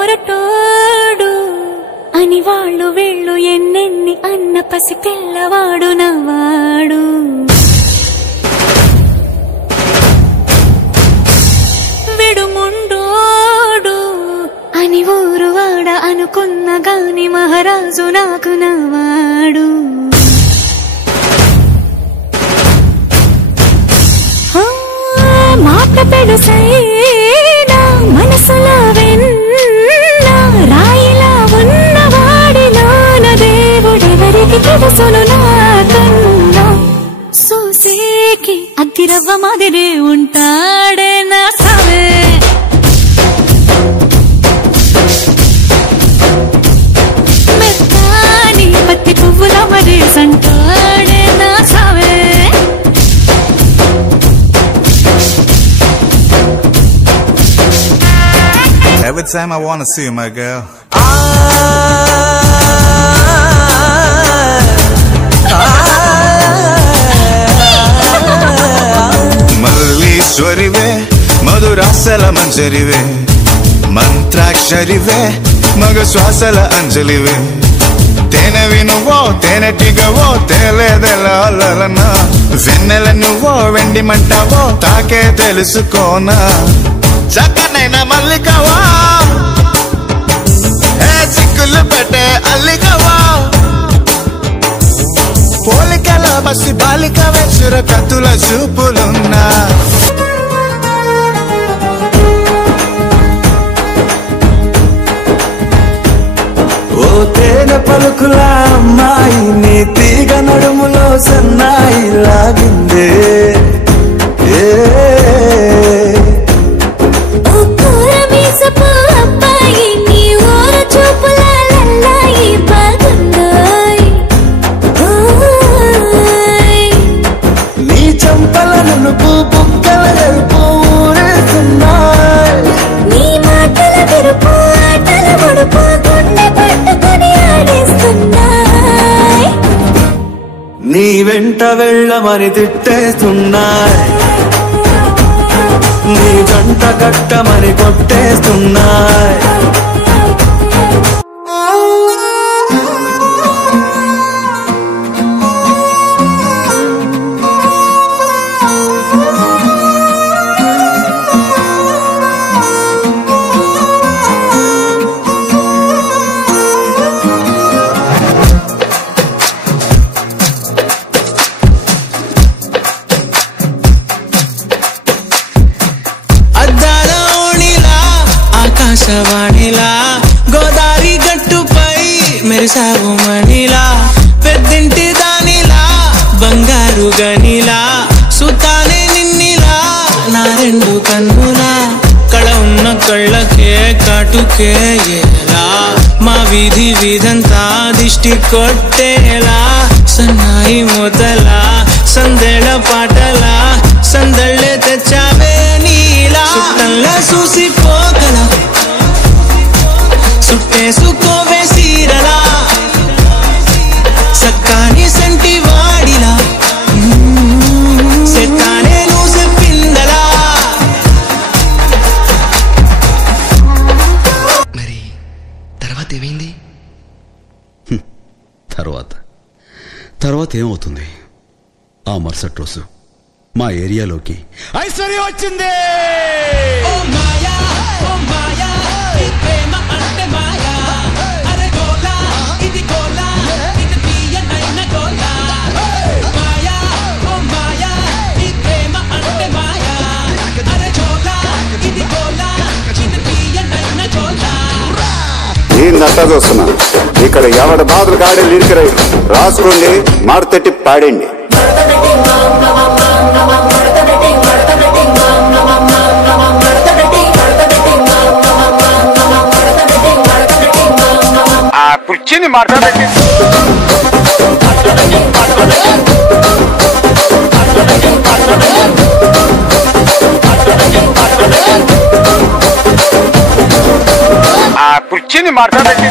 మొరటోడు అని వాళ్ళు వీళ్ళు ఎన్నెన్ని అన్న పసి పిల్లవాడు నవ్వాడు. విడుముండోడు అని ఊరు వాడ అనుకున్న గాని మహారాజు నాకు నవ్వాడు. మాట పెడుసైనా మనసులో వెన్న రాయిలా ఉన్నవాడిలోన దేవుడెవరికి తెలుసును నాకన్నా. సోసేకి అగ్గిరవ్వ మాదిరే ఉంటాడే నా సావే. మెత్తాని పత్తి పువ్వుల మరేసంటాడే నా సావే. Every time I wanna see you, my girl. మల్లీశ్వరివే మధురాసల మంజరివే మంత్రాక్షరివే మగ శ్వాసల అంజలివే. తేనెవి నువ్వో తేనెటిగవో తేలేదెలనా వెన్నెల నువ్వో వెండి మంటావో తాకే తెలుసుకోనా. చక్కనైన మల్లికవా ఏ చిక్కులు పెట్టే అల్లికవా పోలికల బసి బాలిక వెచ్చుర కత్తుల చూపులున్నా. ఓ తేనె పలుకుల అమ్మాయి నీ తీగ నడుములో సన్నాయి లాగిందే. నీ చంపలను నువ్వు బుక్కల ఎరుపు ఊరేస్తున్నాయి. నీ మాటల విరుపు ఆటల ముడుపు గుండె పట్టుకొని ఆడేస్తున్నాయి. నీ వెంట వెళ్ళమని తిట్టేస్తున్నాయి. నీ జంట కట్టమని కొట్టేస్తున్నాయి. ఆకాశవాణిలా గోదారి గట్టుపై మెరిసావు మణిలా పెద్దింటి దానిలా బంగారు గనిలా సుతానే నిన్నిలా నా రెండు కన్నులా కళ ఉన్న కళ్ళకే కాటుకే ఎలా మా వీధి వీధంతా దిష్టి కొట్టేలా సన్నాయి మొదలా సందెళ పాటలా సందళ్ళే తెచ్చావే నీలా. చుట్టంలా చూసిపోగల సుట్టేసుకోవే సీరలా సక్కాని సంటి వాడిలా సెత్తానే నువ్వు చెప్పిందలా. మరి తర్వాత ఏమైంది? తర్వాత ఏమవుతుంది? ఆ మరుసటి రోజు మా ఏరియాలోకి ఐశ్వర్య వచ్చింది. నట్టా చూస్తున్నా ఇక్కడ ఎవడ బాధలు కాడే లిరికరై రాసుకోండి మారుతట్టి పాడండి. ఆ కుర్చీని మాట్లాడండి. ఆ కుర్చీని మాట్లాడండి.